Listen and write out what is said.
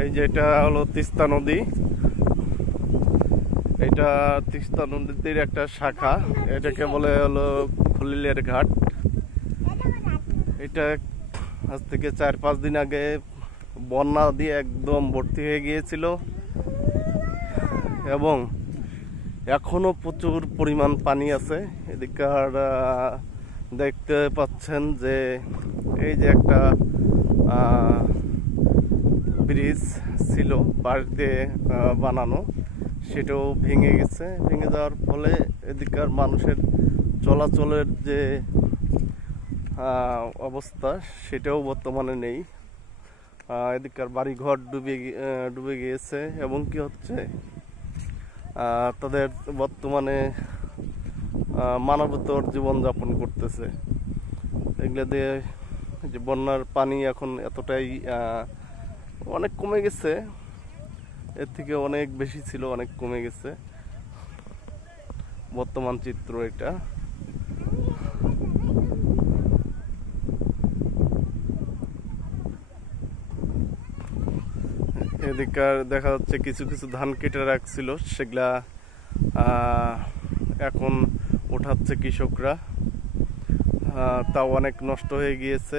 এই যেটা হলো তিস্তা নদী। এটা তিস্তা নদীর একটা শাখা, এটাকে বলে হলো খলিলের ঘাট। এটা আজ থেকে 4-5 দিন আগে বন্যা দিয়ে একদম ভর্তি হয়ে গিয়েছিল এবং এখনো প্রচুর পরিমাণ পানি আছে। এদিককার দেখতে পাচ্ছেন যে এই যে একটা ব্রিজ ছিল বাঁশ দিয়ে বানানো, সেটাও ভেঙে গেছে। ভেঙে যাওয়ার ফলে এদিককার মানুষের চলাচলের যে অবস্থা সেটাও বর্তমানে নেই। এদিককার বাড়িঘর ডুবে গিয়েছে এবং কি হচ্ছে তাদের বর্তমানে মানবেতর জীবনযাপন করতেছে। এগুলো দিয়ে যে বন্যার পানি এখন এতটাই অনেক কমে গেছে, এর থেকে অনেক বেশি ছিল, অনেক কমে গেছে বর্তমান চিত্র এটা। এদিককার দেখা যাচ্ছে কিছু কিছু ধান কেটে রাখছিল, সেগুলা এখন উঠাচ্ছে কৃষকরা, তাও অনেক নষ্ট হয়ে গিয়েছে।